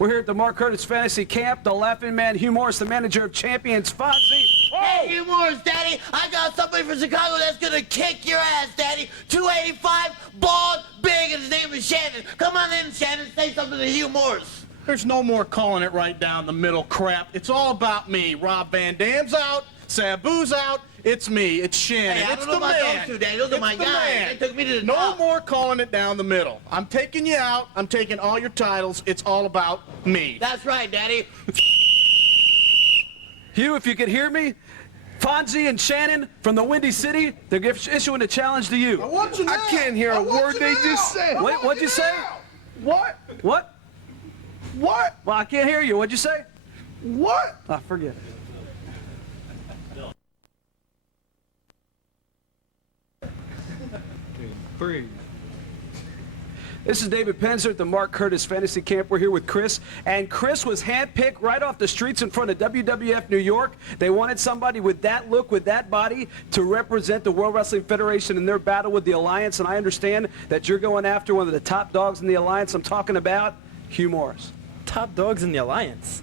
We're here at the Mark Curtis Fantasy Camp. The Laughing Man, Hugh Morris, the manager of Champions, Fonzie. Hey, Hugh Morris, Daddy, I got somebody from Chicago that's gonna kick your ass, Daddy. 285, bald, big, and his name is Shannon. Come on in, Shannon, say something to Hugh Morris. There's no more calling it right down the middle crap. It's all about me. Rob Van Dam's out, Sabu's out. It's me. It's Shannon. Hey, I it's don't know the about man. those two, Daddy. Those are my the guys. man. They took me to the No top. more calling it down the middle. I'm taking you out. I'm taking all your titles. It's all about me. That's right, Daddy. Hugh, if you could hear me, Fonzie and Shannon from the Windy City, they're issuing a challenge to you. I want you now. I can't hear a word they just said. Wait, what'd you say? What? What? What? Well, I can't hear you. What'd you say? What? Ah, forget it. This is David Penzer at the Mark Curtis Fantasy Camp. We're here with Chris, and Chris was handpicked right off the streets in front of WWF New York. They wanted somebody with that look, with that body, to represent the World Wrestling Federation in their battle with the Alliance, and I understand that you're going after one of the top dogs in the Alliance. I'm talking about Hugh Morris. Top dogs in the Alliance?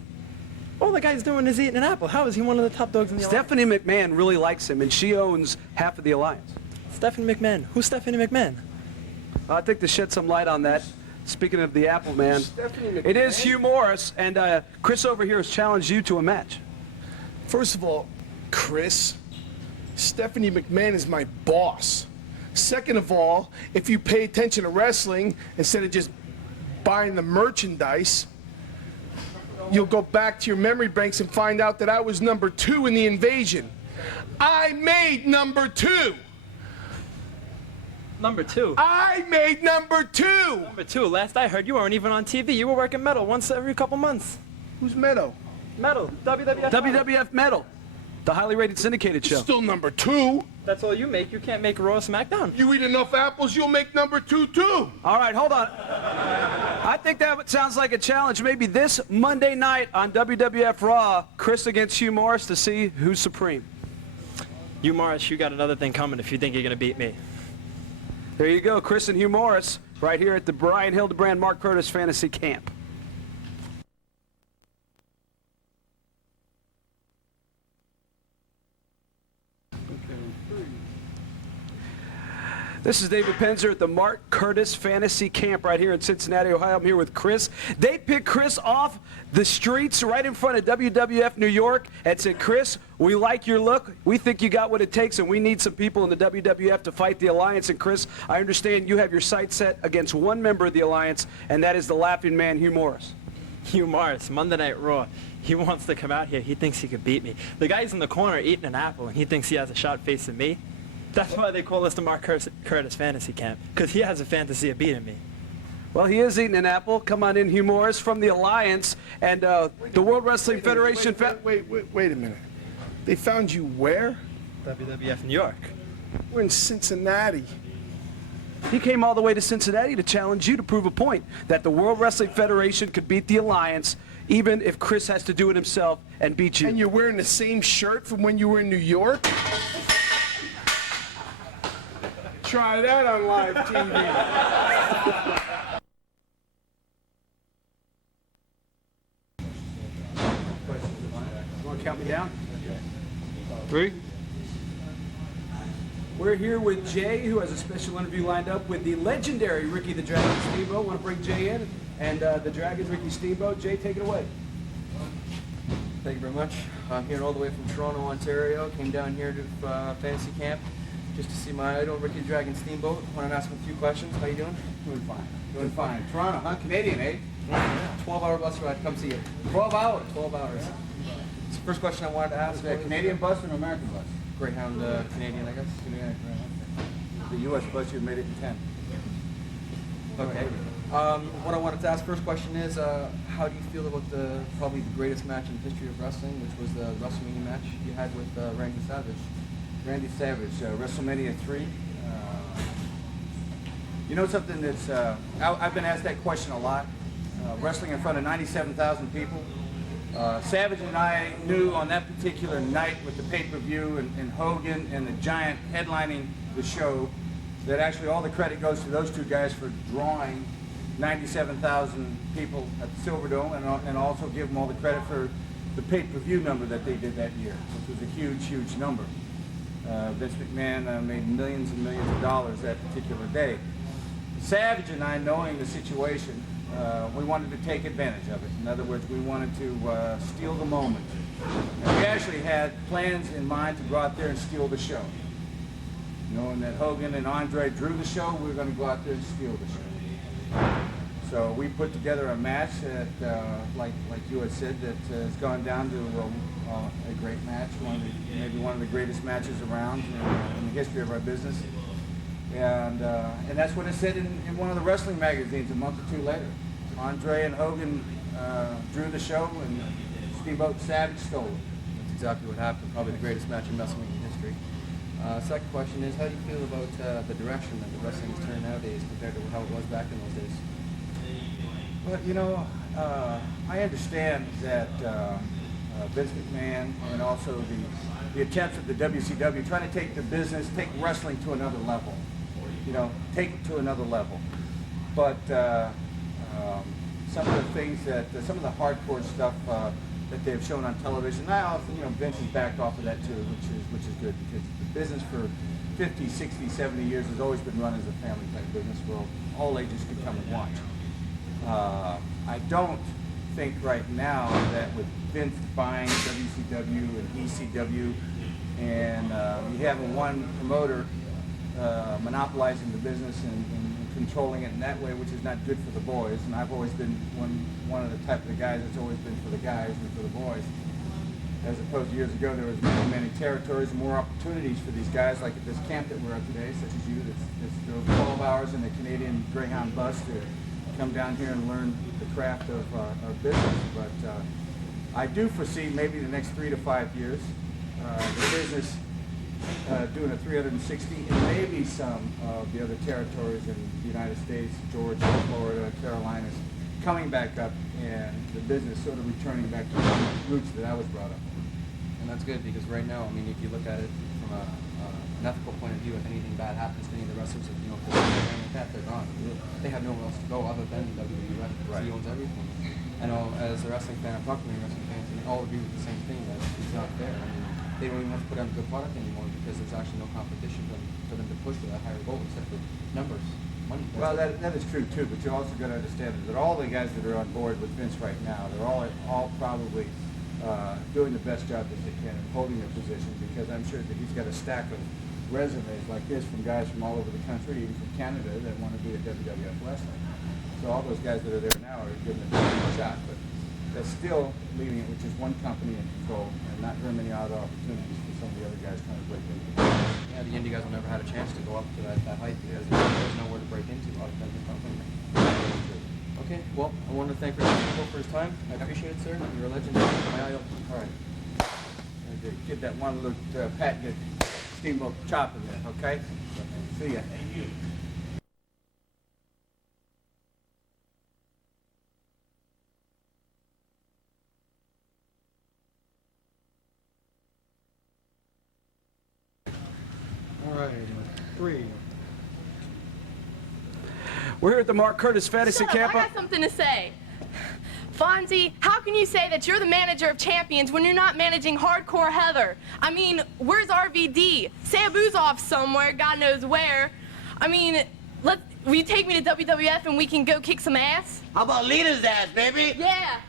All the guy's doing is eating an apple. How is he one of the top dogs in the Stephanie McMahon really likes him, and she owns half of the Alliance. Alliance? Stephanie McMahon. Who's Stephanie McMahon? I think to shed some light on that, speaking of the Apple Man, it is Hugh Morris, and Chris over here has challenged you to a match. First of all, Chris, Stephanie McMahon is my boss. Second of all, if you pay attention to wrestling instead of just buying the merchandise, you'll go back to your memory banks and find out that I was number 2 in the invasion. I made number 2. Number 2. I made number 2. Number 2. Last I heard, you weren't even on TV. You were working metal once every couple months. Who's Meadow? Metal. WWF. WWF Metal, the highly rated syndicated show. Still number 2. That's all you make. You can't make Raw or SmackDown. You eat enough apples, you'll make number 2 too. All right, hold on. I think that sounds like a challenge. Maybe this Monday night on WWF Raw, Chris against Hugh Morris to see who's supreme. You, Morris, you got another thing coming if you think you're going to beat me. There you go, Chris and Hugh Morris, right here at the Brian Hildebrand Mark Curtis Fantasy Camp. This is David Penzer at the Mark Curtis Fantasy Camp right here in Cincinnati, Ohio. I'm here with Chris. They picked Chris off the streets right in front of WWF New York and said, Chris, we like your look. We think you got what it takes, and we need some people in the WWF to fight the Alliance. And Chris, I understand you have your sights set against one member of the Alliance, and that is the Laughing Man, Hugh Morris. Hugh Morris, Monday Night Raw. He wants to come out here. He thinks he could beat me. The guy's in the corner eating an apple, and he thinks he has a shot facing me. That's why they call us the Mark Curtis Fantasy Camp, because he has a fantasy of beating me. Well, he is eating an apple. Come on in, Hugh Morris, from the Alliance and the World Wrestling Federation. Wait a minute. They found you where? WWF New York. We're in Cincinnati. He came all the way to Cincinnati to challenge you to prove a point that the World Wrestling Federation could beat the Alliance, even if Chris has to do it himself and beat you. And you're wearing the same shirt from when you were in New York? Try that on live TV. You want to count me down? 3. We're here with Jay, who has a special interview lined up with the legendary Ricky the Dragon Steamboat. Want to bring Jay in, and the Dragon Ricky Steamboat. Jay, take it away. Thank you very much. I'm here all the way from Toronto, Ontario. Came down here to Fantasy Camp just to see my idol, Ricky the Dragon Steamboat. Wanted to ask him a few questions. How you doing? Doing fine. Doing fine. Toronto, huh? Canadian, eh? 12-hour bus ride. Come see you. 12 hours. 12 hours. So first question I wanted to ask. Is that a Canadian bus or an American bus? Greyhound Canadian, I guess. The U.S. bus, you made it in 10. Okay. What I wanted to ask first question is, how do you feel about probably the greatest match in the history of wrestling, which was the WrestleMania match you had with Randy Savage? Randy Savage, WrestleMania 3. You know something that's, I've been asked that question a lot. Wrestling in front of 97,000 people. Savage and I knew on that particular night with the pay-per-view and Hogan and the Giant headlining the show that actually all the credit goes to those two guys for drawing 97,000 people at the Silverdome, and also give them all the credit for the pay-per-view number that they did that year, which was a huge, huge number. Vince McMahon made millions and millions of dollars that particular day. Savage and I, knowing the situation, we wanted to take advantage of it. In other words, we wanted to steal the moment. And we actually had plans in mind to go out there and steal the show. Knowing that Hogan and Andre drew the show, we were going to go out there and steal the show. So we put together a match that, like you had said, that has gone down to a great match, maybe one of the greatest matches around in the history of our business. And that's what it said in one of the wrestling magazines a month or two later. Andre and Hogan drew the show, and Steamboat Savage stole it. That's exactly what happened. Probably the greatest match in wrestling history. Second question is, how do you feel about the direction that the wrestling has turned nowadays compared to how it was back in those days? Well, you know, I understand that Vince McMahon and also the attempts of the WCW trying to take the business, take wrestling to another level. You know, take it to another level. But some of the things that, some of the hardcore stuff that they've shown on television, now, you know, Vince has backed off of that too, which is good, because the business for 50, 60, 70 years has always been run as a family type business where all ages could come and watch. I don't think right now that with Vince buying WCW and ECW and you having one promoter monopolizing the business and controlling it in that way, which is not good for the boys. And I've always been one of the type of the guys that's always been for the guys and for the boys. As opposed to years ago, there was many territories and more opportunities for these guys, like at this camp that we're at today, such as you, that's drove 12 hours in a Canadian Greyhound bus to come down here and learn the craft of our business. But I do foresee maybe the next 3 to 5 years, the business doing a 360, and maybe some of the other territories in the United States, Georgia, Florida, Carolinas, coming back up, and the business sort of returning back to the roots that I was brought up on. And that's good, because right now, I mean, if you look at it from an ethical point of view, if anything bad happens to any of the wrestlers, you know, if they're like that, they're gone. They have nowhere else to go other than WWF, because he owns everything. I know, as a wrestling fan, I've talked to many wrestling fans, and all agree with the same thing, that it's not fair. I mean, they don't even have to put out a good product anymore, because there's actually no competition for them to push to that higher goal, except for numbers, money. Well, that is true too, but you also got to understand that all the guys that are on board with Vince right now, they're all probably doing the best job that they can and holding their position, because I'm sure that he's got a stack of resumes like this from guys from all over the country, even from Canada, that want to be at WWF Wrestling. So all those guys that are there now are giving it a shot, but that's still leaving it with just one company in control and not very many other opportunities for some of the other guys trying to break into. Yeah, the indie guys will never had a chance to go up to that height, because there's nowhere to break into other than the company. Okay, well, I want to thank Steamboat for his time. I appreciate it, sir. You're a legend. My eye open. All right. Get that one little pat that Steamboat chop in there, okay? See ya. Thank you. All right, 3. We're here at the Mark Curtis Fantasy Shut up, Camp. I got something to say. Fonzie, how can you say that you're the manager of champions when you're not managing Hardcore Heather? I mean, where's RVD? Sabu's off somewhere, God knows where. I mean, will you take me to WWF and we can go kick some ass? How about Lita's ass, baby? Yeah.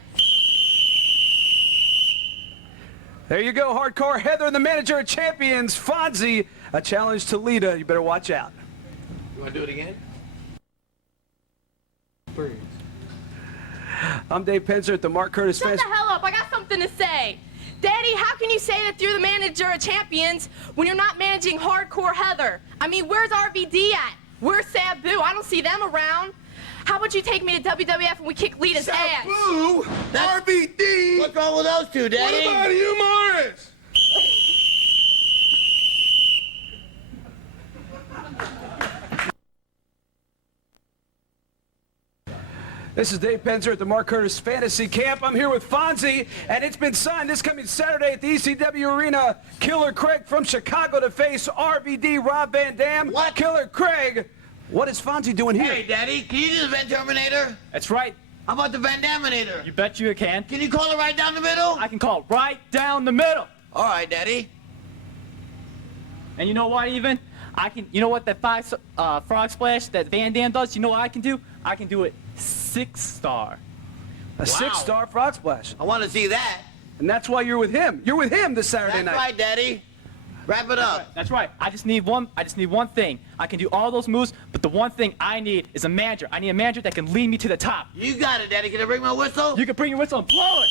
There you go, Hardcore Heather and the manager of champions, Fonzie. A challenge to Lita. You better watch out. You want to do it again? 3. I'm Dave Penzer at the Mark Curtis Shut Fantasy. the hell up, I got something to say. Daddy, how can you say that you're the manager of champions when you're not managing Hardcore Heather? I mean, where's RVD at? Where's Sabu? I don't see them around. How about you take me to WWF and we kick Lita's ass? Sabu! RVD! What's wrong with those two, Daddy? What about Hugh Morris? This is Dave Penzer at the Mark Curtis Fantasy Camp. I'm here with Fonzie, and it's been signed this coming Saturday at the ECW Arena. Killer Craig from Chicago to face RVD, Rob Van Dam. What? Killer Craig What is Fonzie doing here? Hey, Daddy, can you do the Van Terminator? That's right. How about the Van Daminator? You bet you can. Can you call it right down the middle? I can call it right down the middle. All right, Daddy. And you know what, even? You know what that frog splash that Van Dam does? You know what I can do? I can do it 6-star. A 6-star frog splash. I want to see that. And that's why you're with him. You're with him this Saturday That's night. right, Daddy. Wrap it up. That's right. I just need one thing. I can do all those moves, but the one thing I need is a manager. I need a manager that can lead me to the top. You got it, Daddy. Can I bring my whistle? You can bring your whistle and blow it.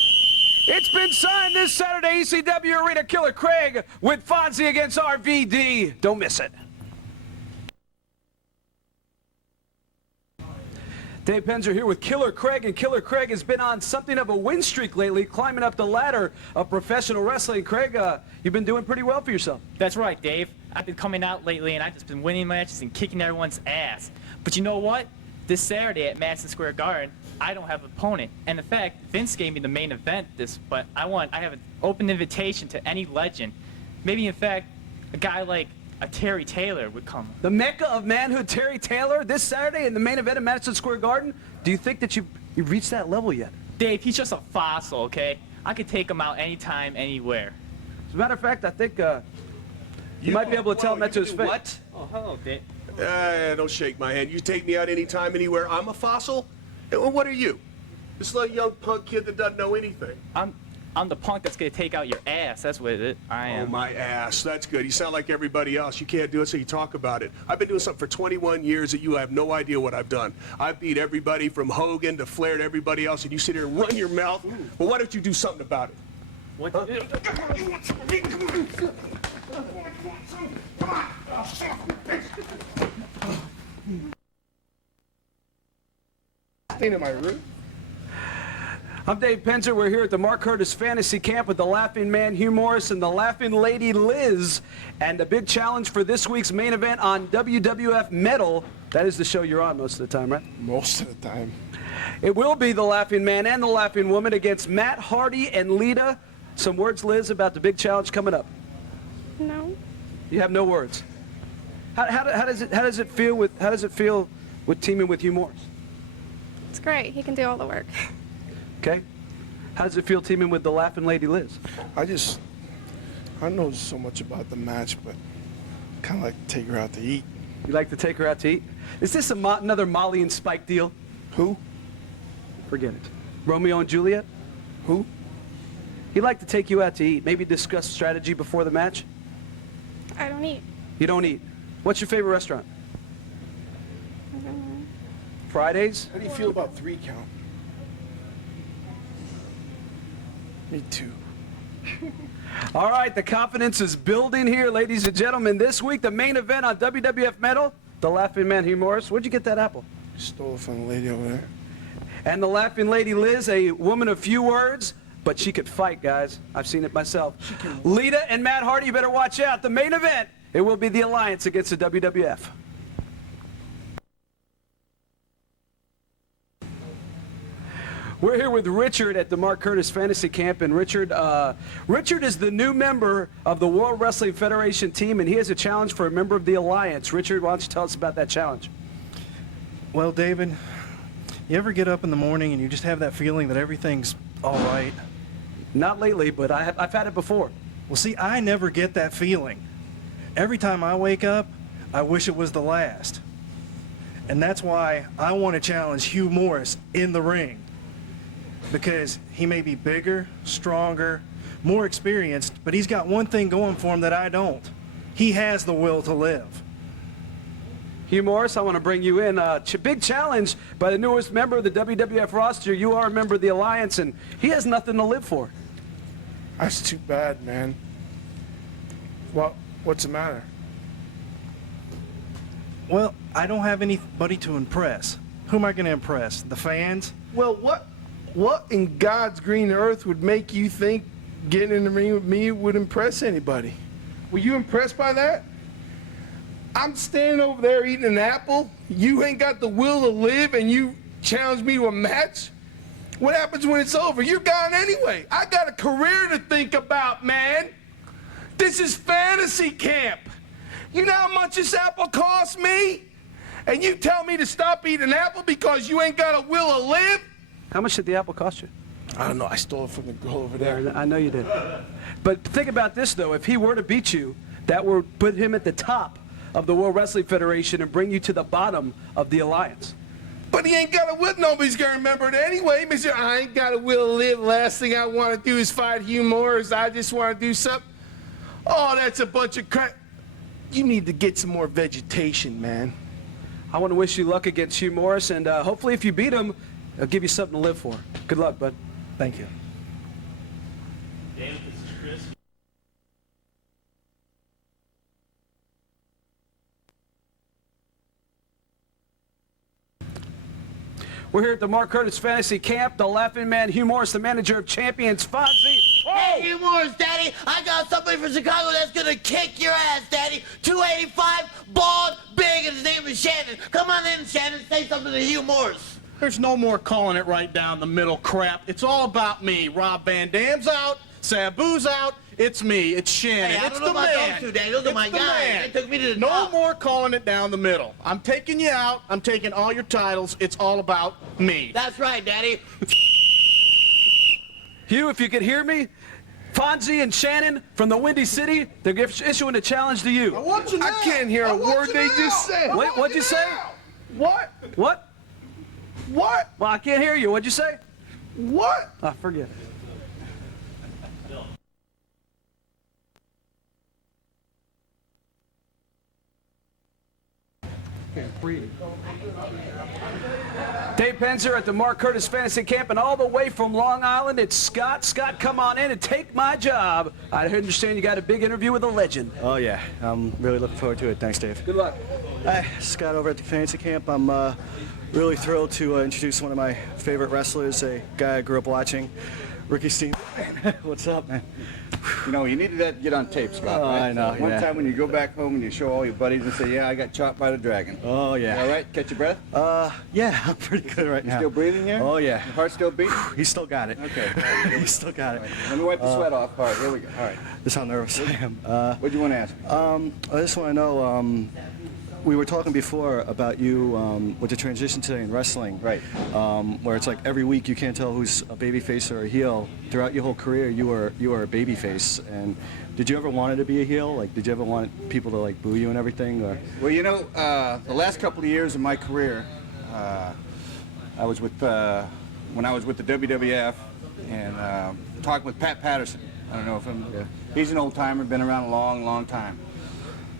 It's been signed this Saturday, ECW Arena, Killer Craig with Fonzie against RVD. Don't miss it. Dave Penzer here with Killer Craig, and Killer Craig has been on something of a win streak lately, climbing up the ladder of professional wrestling. Craig, you've been doing pretty well for yourself. That's right, Dave. I've been coming out lately, and I've just been winning matches and kicking everyone's ass. But you know what? This Saturday at Madison Square Garden, I don't have an opponent. And in fact, Vince gave me the main event but I have an open invitation to any legend. Maybe, in fact, a guy like a Terry Taylor would come. The Mecca of manhood, Terry Taylor, this Saturday in the main event at Madison Square Garden. Do you think that you've reached that level yet? Dave, he's just a fossil, okay? I could take him out anytime, anywhere. As a matter of fact, I think you might be able to tell him that to his face. What? Oh, hello, Dave. Don't shake my hand. You take me out anytime, anywhere. I'm a fossil? And what are you? This little young punk kid that doesn't know anything. I'm the punk that's gonna take out your ass. That's what I am. Oh, my ass. That's good. You sound like everybody else. You can't do it, so you talk about it. I've been doing something for 21 years that you have no idea what I've done. I've beat everybody from Hogan to Flair to everybody else, and you sit here and run your mouth. Well, why don't you do something about it? What? Staying in my room. I'm Dave Penzer. We're here at the Mark Curtis Fantasy Camp with the Laughing Man Hugh Morris and the Laughing Lady Liz. And the big challenge for this week's main event on WWF Metal. That is the show you're on most of the time, right? Most of the time. It will be the Laughing Man and the Laughing Woman against Matt Hardy and Lita. Some words, Liz, about the big challenge coming up. No. You have no words. How does it feel with teaming with Hugh Morris? It's great. He can do all the work. Okay. How does it feel teaming with the Laughing Lady Liz? I don't know so much about the match, but I kind of like to take her out to eat. You like to take her out to eat? Is this another Molly and Spike deal? Who? Forget it. Romeo and Juliet? Who? He'd like to take you out to eat. Maybe discuss strategy before the match? I don't eat. You don't eat. What's your favorite restaurant? I don't know. Fridays? How do you feel about 3 count? Me too. All right, the confidence is building here, ladies and gentlemen. This week, the main event on WWF Metal, the Laughing Man Hugh Morris. Where'd you get that apple? Stole it from the lady over there. And the Laughing Lady Liz, a woman of few words, but she could fight, guys. I've seen it myself. Lita and Matt Hardy, you better watch out. The main event, it will be the Alliance against the WWF. We're here with Richard at the Mark Curtis Fantasy Camp, and Richard is the new member of the World Wrestling Federation team, and he has a challenge for a member of the Alliance. Richard, why don't you tell us about that challenge? Well, David, you ever get up in the morning and you just have that feeling that everything's all right? Not lately, but I've had it before. Well, see, I never get that feeling. Every time I wake up, I wish it was the last. And that's why I want to challenge Hugh Morris in the ring. Because he may be bigger, stronger, more experienced, but he's got one thing going for him that I don't. He has the will to live. Hugh Morris, I want to bring you in. Big challenge by the newest member of the WWF roster. You are a member of the Alliance, and he has nothing to live for. That's too bad, man. What's the matter? Well, I don't have anybody to impress. Who am I going to impress? The fans? Well, what in God's green earth would make you think getting in the ring with me would impress anybody? Were you impressed by that? I'm standing over there eating an apple. You ain't got the will to live, and you challenge me to a match? What happens when it's over? You're gone anyway. I got a career to think about, man. This is fantasy camp. You know how much this apple cost me? And you tell me to stop eating apple because you ain't got a will to live? How much did the apple cost you? I don't know. I stole it from the girl over there. I know you did. But think about this, though. If he were to beat you, that would put him at the top of the World Wrestling Federation and bring you to the bottom of the alliance. But he ain't got a will. Nobody's going to remember it anyway. Mister, I ain't got a will to live. Last thing I want to do is fight Hugh Morris. I just want to do something. Oh, that's a bunch of crap. You need to get some more vegetation, man. I want to wish you luck against Hugh Morris, and hopefully if you beat him, he'll give you something to live for. Good luck, bud. Thank you. We're here at the Mark Curtis Fantasy Camp. The Laughing Man, Hugh Morris, the manager of champions, Fonzie. Hey, Hugh Morris, Daddy, I got somebody from Chicago that's gonna kick your ass, Daddy. 285, bald, big, and his name is Shannon. Come on in, Shannon, say something to Hugh Morris. There's no more calling it right down the middle crap. It's all about me. Rob Van Dam's out, Sabu's out. It's me. It's Shannon. Hey, I it's don't know the about man. those two, Daddy. Those are my It's the guys. man. They took me to the No top. more calling it down the middle. I'm taking you out. I'm taking all your titles. It's all about me. That's right, Daddy. Hugh, if you could hear me, Fonzie and Shannon from the Windy City, they're issuing a challenge to you. Want you now. I can't hear a word they just said. Wait, what'd you say? What? What? What? Well, I can't hear you. What'd you say? What? Ah, forget it. Dave Penzer at the Mark Curtis Fantasy Camp, and all the way from Long Island, it's Scott. Scott, come on in and take my job. I understand you got a big interview with a legend. Oh, yeah. I'm really looking forward to it. Thanks, Dave. Good luck. Hi, Scott over at the Fantasy Camp. I'm really thrilled to introduce one of my favorite wrestlers, a guy I grew up watching, Ricky Steamboat. What's up, man? You know, you needed that to get on tape, Scott. Oh, right? I know, One yeah. time when you go back home and you show all your buddies and say, yeah, I got chopped by the dragon. Oh, yeah. You all right? Catch your breath? Yeah, I'm pretty good right You now. still breathing here? Oh, yeah. Your heart still beating? He's still got it. Okay. He's still got it. Let me wipe the sweat off. All right, here we go. All right. That's how nervous I am. What do you want to ask me? I just want to know, we were talking before about you with the transition today in wrestling, Right. Where it's like every week you can't tell who's a babyface or a heel. Throughout your whole career, you were a babyface. And did you ever want to be a heel? Like, did you ever want people to like boo you and everything? Or? Well, you know, the last couple of years of my career, I was with when I was with the WWF and talking with Pat Patterson. I don't know if he's an old timer, been around a long, long time.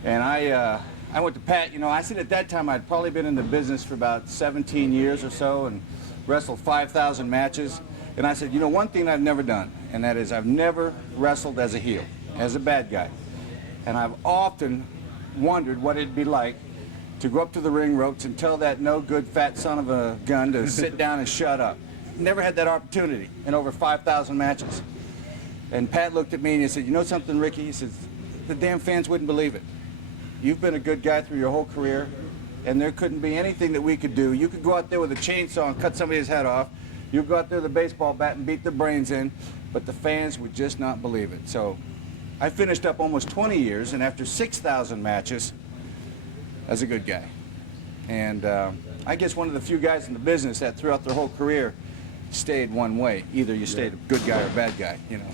And I went to Pat. You know, I said at that time I'd probably been in the business for about 17 years or so and wrestled 5,000 matches. And I said, you know, one thing I've never done, and that is I've never wrestled as a heel, as a bad guy. And I've often wondered what it'd be like to go up to the ring ropes and tell that no good fat son of a gun to sit down and shut up. Never had that opportunity in over 5,000 matches. And Pat looked at me and he said, you know something, Ricky? He says, the damn fans wouldn't believe it. You've been a good guy through your whole career, and there couldn't be anything that we could do. You could go out there with a chainsaw and cut somebody's head off. You could go out there with a baseball bat and beat their brains in, but the fans would just not believe it. So I finished up almost 20 years, and after 6,000 matches, as a good guy. And I guess one of the few guys in the business that throughout their whole career stayed one way. Either you stayed a good guy or a bad guy, you know.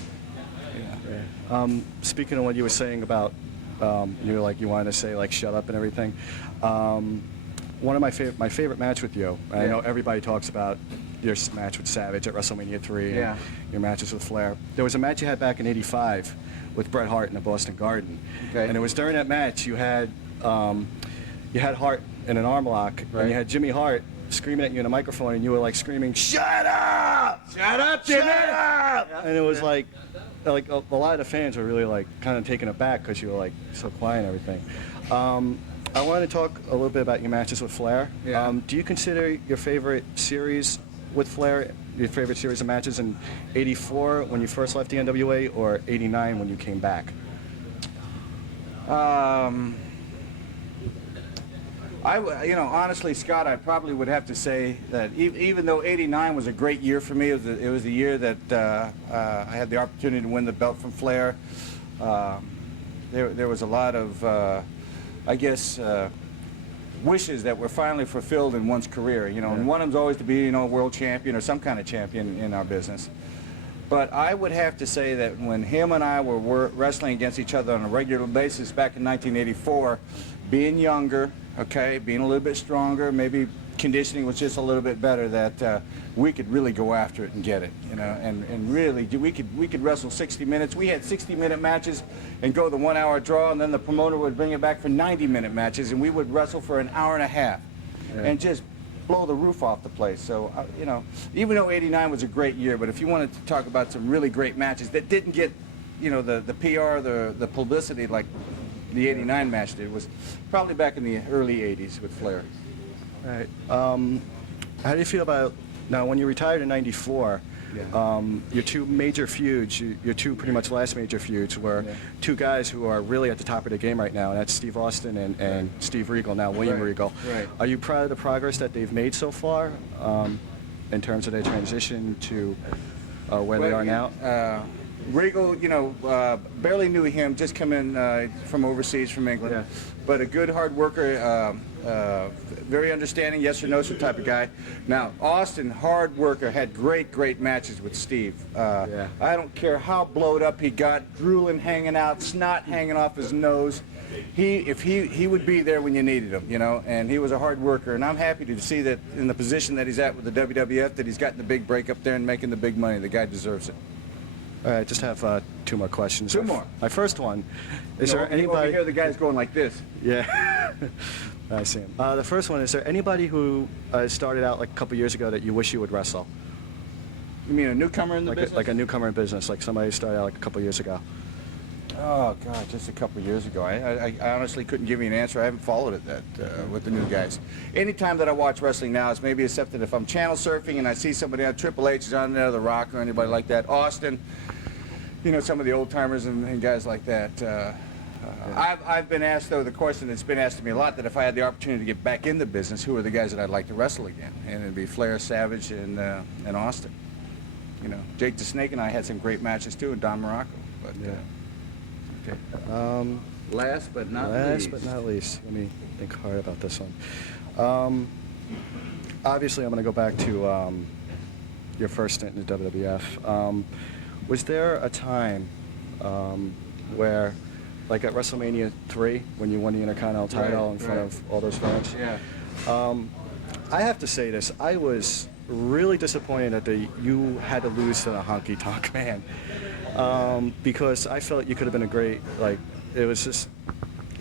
Yeah. Speaking of what you were saying about, you were like, you wanted to say like shut up and everything. One of my favorite match with you, I know everybody talks about your match with Savage at WrestleMania 3 and your matches with Flair. There was a match you had back in '85 with Bret Hart in the Boston Garden. Okay. And it was during that match you had Hart in an arm lock, and you had Jimmy Hart screaming at you in a microphone, and you were like screaming, "Shut up! Shut up, Jimmy!" Shut up! And it was like a lot of the fans were really like kind of taken aback because you were like so quiet and everything. I wanted to talk a little bit about your matches with Flair. Yeah. Do you consider your favorite series with Flair your favorite series of matches in '84 when you first left the NWA, or '89 when you came back? Honestly, Scott, I probably would have to say that even though '89 was a great year for me, it was the year that I had the opportunity to win the belt from Flair. There was a lot of, wishes that were finally fulfilled in one's career. You know, and one of them's always to be, you know, a world champion or some kind of champion in our business. But I would have to say that when him and I were wrestling against each other on a regular basis back in 1984, being younger, okay, being a little bit stronger, maybe conditioning was just a little bit better, that we could really go after it and get it, you know, and really we could wrestle 60 minutes. We had 60-minute matches and go the 1-hour draw, and then the promoter would bring it back for 90-minute matches, and we would wrestle for an hour and a half and just blow the roof off the place. So, you know, even though '89 was a great year, but if you wanted to talk about some really great matches that didn't get, you know, the PR, the publicity like the '89 match did, was probably back in the early '80s with Flair. All right. How do you feel about, now when you retired in '94, your two major feuds, your two pretty much last major feuds were two guys who are really at the top of the game right now, and that's Steve Austin and Steve Regal, now William Regal. Right. Are you proud of the progress that they've made so far in terms of their transition to where they are now? Regal, you know, barely knew him, just come in from overseas, from England, but a good hard worker, very understanding, yes or no type of guy. Now, Austin, hard worker, had great matches with Steve. I don't care how blowed up he got, drooling, hanging out, snot hanging off his nose. He would be there when you needed him, you know, and he was a hard worker. And I'm happy to see that in the position that he's at with the WWF, that he's gotten the big break up there and making the big money. The guy deserves it. All right, just have two more questions. Two more. My first one, is you know, there anybody... Over here, the guy's going like this. Yeah, I see him. The first one, is there anybody who started out like a couple years ago that you wish you would wrestle? You mean a newcomer in the business? Like a newcomer in business, like somebody who started out like a couple years ago. Oh, God, just a couple years ago. I honestly couldn't give you an answer. I haven't followed it with the new guys. Anytime that I watch wrestling now, it's maybe except that if I'm channel surfing and I see somebody on Triple H is on there, The Rock or anybody like that, Austin, you know, some of the old-timers and guys like that. I've been asked, though, the question that's been asked to me a lot, that if I had the opportunity to get back in the business, who are the guys that I'd like to wrestle again? And it'd be Flair, Savage, and Austin. You know, Jake the Snake and I had some great matches, too, and Don Morocco. But, okay. Last but not least. Let me think hard about this one. Obviously, I'm going to go back to your first stint in the WWF. Was there a time where, like at WrestleMania 3, when you won the Intercontinental title in front of all those fans? Yeah. I have to say this. I was really disappointed that you had to lose to the Honky Tonk Man. Because I felt you could have been a great, like, it was just,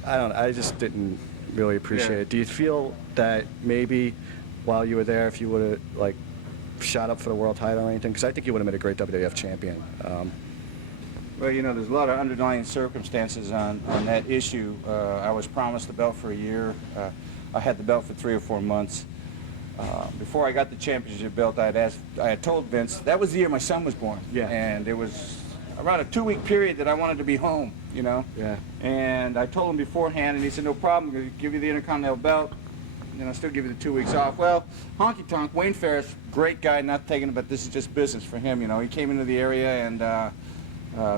I don't know, I just didn't really appreciate it. Do you feel that maybe while you were there, if you would have, like, shot up for the world title or anything? Because I think you would have been a great WWF champion. Well, you know, there's a lot of underlying circumstances on that issue. I was promised the belt for a year. I had the belt for 3 or 4 months. Before I got the championship belt, I had told Vince, that was the year my son was born. Yeah. And it was around a 2-week period that I wanted to be home, you know. Yeah. And I told him beforehand, and he said, no problem, I'll give you the Intercontinental belt, and I'll still give you the 2 weeks off. Well, Honky Tonk, Wayne Ferris, great guy, not taking it, but this is just business for him, you know. He came into the area, and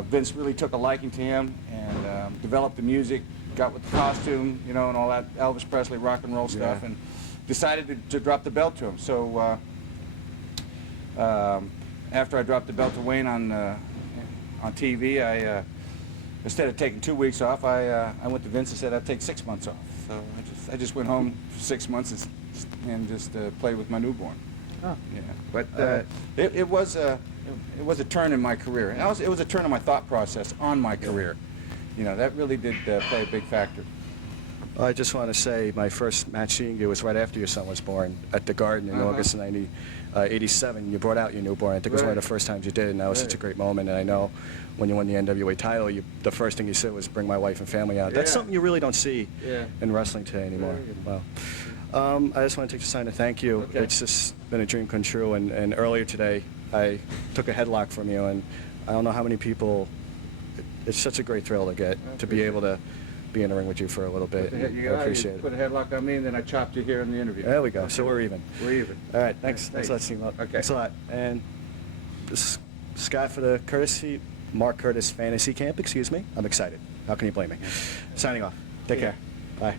Vince really took a liking to him and developed the music, got with the costume, you know, and all that Elvis Presley rock and roll stuff, and decided to drop the belt to him. So after I dropped the belt to Wayne on TV, I instead of taking 2 weeks off, I went to Vince and said I'd take 6 months off. So I just went home for 6 months and just played with my newborn. Oh. Yeah, but it was a turn in my career. And it was a turn in my thought process on my career. You know, that really did play a big factor. I just want to say my first match seeing you was right after your son was born at the Garden in August of '87. You brought out your newborn. I think it was one of the first times you did, and that was such a great moment. And I know when you won the NWA title, the first thing you said was, bring my wife and family out. That's something you really don't see in wrestling today anymore. Well, I just want to take the time to thank you. Okay. It's just been a dream come true. And earlier today, I took a headlock from you, and I don't know how many people, it's such a great thrill to get, to be able to be in the ring with you for a little bit. I appreciate it. Put a headlock on me, and then I chopped you here in the interview. There we go. So we're even. We're even. All right. Thanks. Thanks a lot, Steamboat. Okay. Thanks a lot. And this is Scott for the Mark Curtis Fantasy Camp. Excuse me. I'm excited. How can you blame me? Signing off. Take care. Bye.